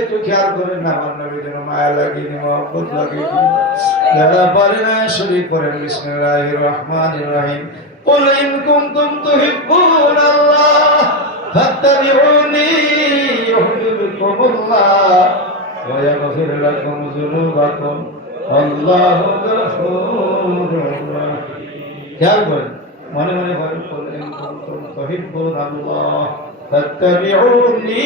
একটু খেয়াল করেন না আমার নবী যেন মায়া লাগিয়ে মহব্বত লাগিয়ে যারা পারে না শরীর করেন বিসমিল্লাহির রহমানির রহিম قل إن كنتم تحبون الله فاتبعوني يحببكم الله ويغفر لكم ذنوبكم والله غفور رحيم খেয়াল করেন মনে মনে বলেন قل إن كنتم تحبون الله فاتبعوني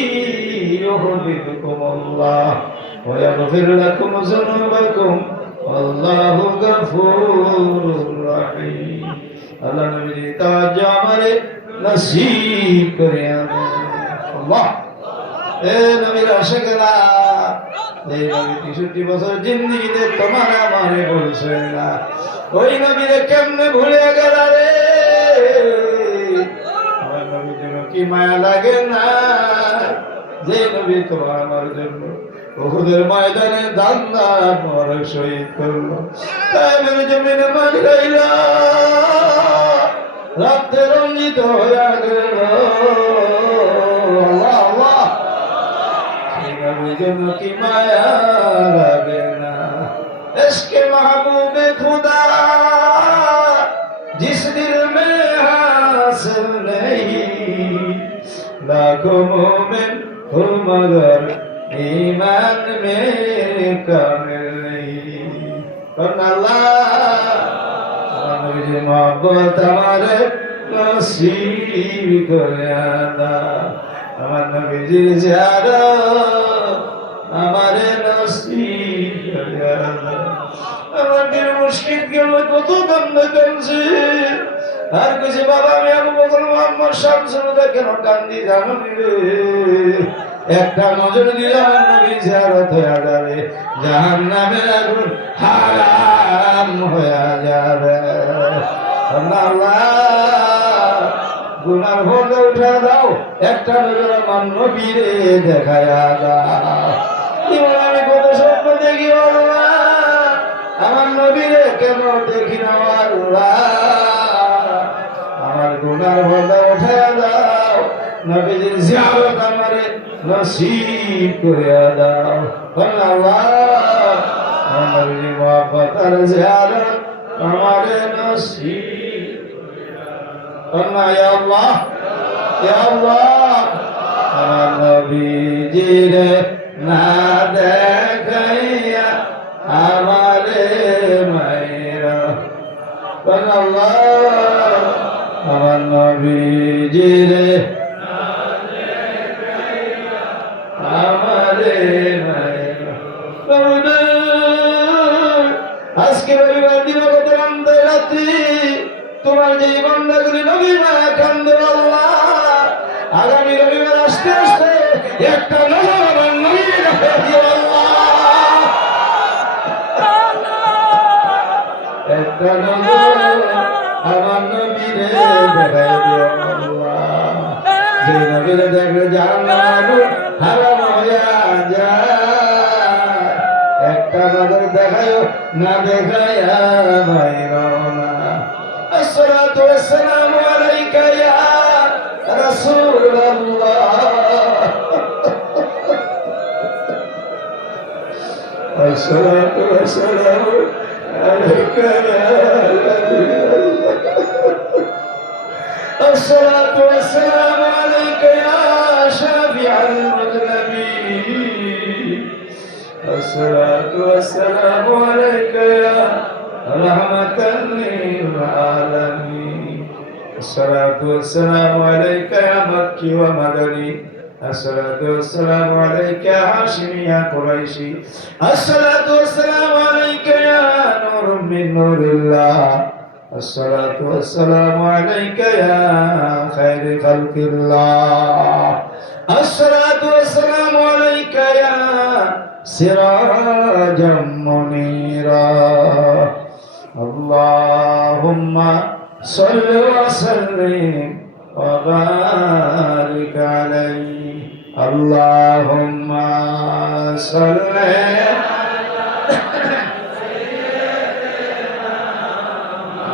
يحببكم الله ويغفر لكم ذنوبكم والله غفور رحيم আল্লাহ নবীর তাওয়াজ্জু আমারে নসিব করে আল্লাহ এ নবীর আশিকরা এই নবী তেষট্টি বছর জিন্দিগিতে তোমার আমারে বলছে না ওই নবীরে কেমনে ভুলে গেল রে আমার নবীর জন্য কি মায়া লাগে না? যে নবী তোমার আমার জন্য ওহুদের ময়দানে দান্দার মরক শহীদ করল। তাই মেরে জমিনে মানি রইল রাত্রে রঞ্জিত হইয়া গেল জন্য কি মায়া লাগে না? এসকে মাহবুবে খুদ দেখো মোমেন তোমার ইমান মে কামেল নেই। কারণ আল্লাহ নবীর মহব্বত আমার নসিব করে আল্লাহ আমার নবীর যারা আমার নসিব করে আল্লাহ আমার মুশকিল গেল কত কান্না কানছে আর কিছু বাবা, আমি আবু বকর, মোহাম্মদ শামসুলকে কেন কান্দি জানো একটা নজর দিলে আমার নবী জিয়ারত হয়ে যাবে জাহান নামের আগুন হারাম হয়ে যাবে। গুনার ভোগে উঠা দাও, একটা নজর আমার নবীরে দেখায়া দাও। আমি কত স্বপ্ন দেখি আমার নবীরে কেন দেখি না গুনার ভোগে উঠা দাও, নবীজির জিয়ারত আমারে নসিব করে দাও। আল্লাহ, আমার মহব্বত আর জিয়ারত আমারে নসিব ইয়া আল্লাহ ইয়া আল্লাহ, আমার নবীজির না আমার নবীজির আজকে রবিবার দিবাগত রাত্রি তোমার যে বান্দাগুলি নবী মায়া কান্দে আল্লাহ। আগামী রবিবার আসতে আসতে একটা নজর নবীর আল্লাহ। একটা দেখাই দিও আল্লাহ যে নবীরে দেখলে জাহান্নাম হারাম হইয়া যায় একটা নজর দেখায়ও না দেখায়া বাইর না الصلاة والسلام عليك يا رسول الله الصلاة والسلام عليك يا نبي الله الصلاة والسلام عليك يا شافع المذنبين الصلاة والسلام عليك يا رحمة للعالمين الصلاة والسلام عليك يا مكي ومدني الصلاة والسلام عليك يا هاشمي يا قريشي الصلاة والسلام عليك يا نور من نور الله الصلاة والسلام عليك يا خير خلق الله الصلاة والسلام عليك يا سراجا منيرا اللهم صل وسلم وبارك عليه اللهم صل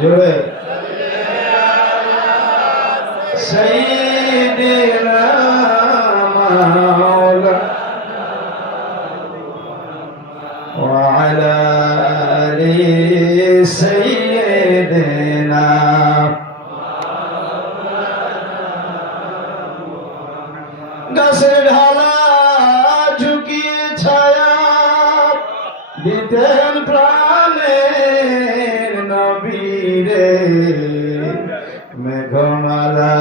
জোরে। সঈদে তীরে মেঘমালা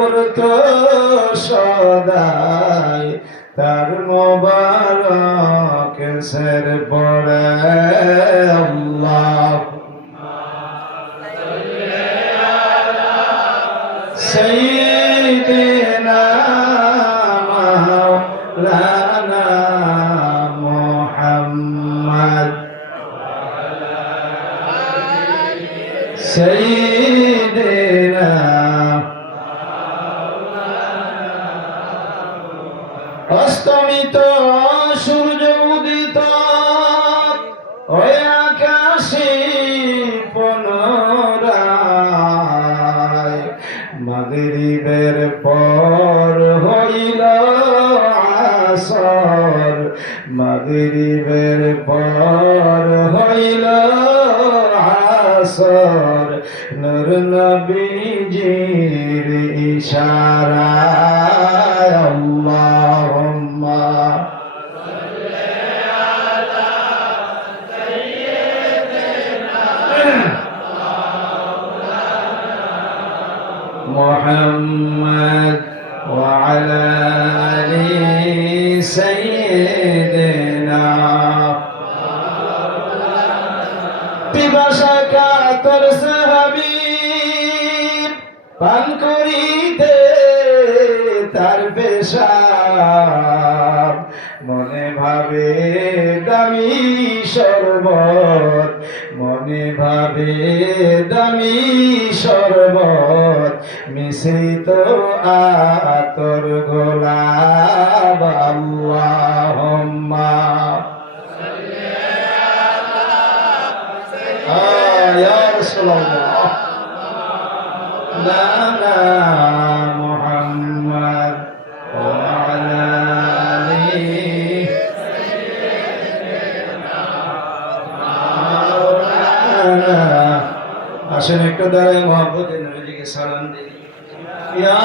উড়ত সদাই তার মোবারক সের পড়ে আল্লাহ। সৈদিনা মাগরিবের পর হইল আসর। মাগরিবের পর হইল আসর। নর নবীজির ইশারায় محمد وعلى آل سيدنا পিপাসা কাতর সাহাবীব পান করিতে তার পেশাব মনে ভাবে দামি শরবত মনে ভাবে দামি শরবত মিশ্রিত আতর গোলা আল্লাহুম্মা। ইয়া রাসূলুল্লাহ। না না আসেন একটা দাঁড়ায় মহব্বতের নবীজিকে সালাম দিই। ইয়া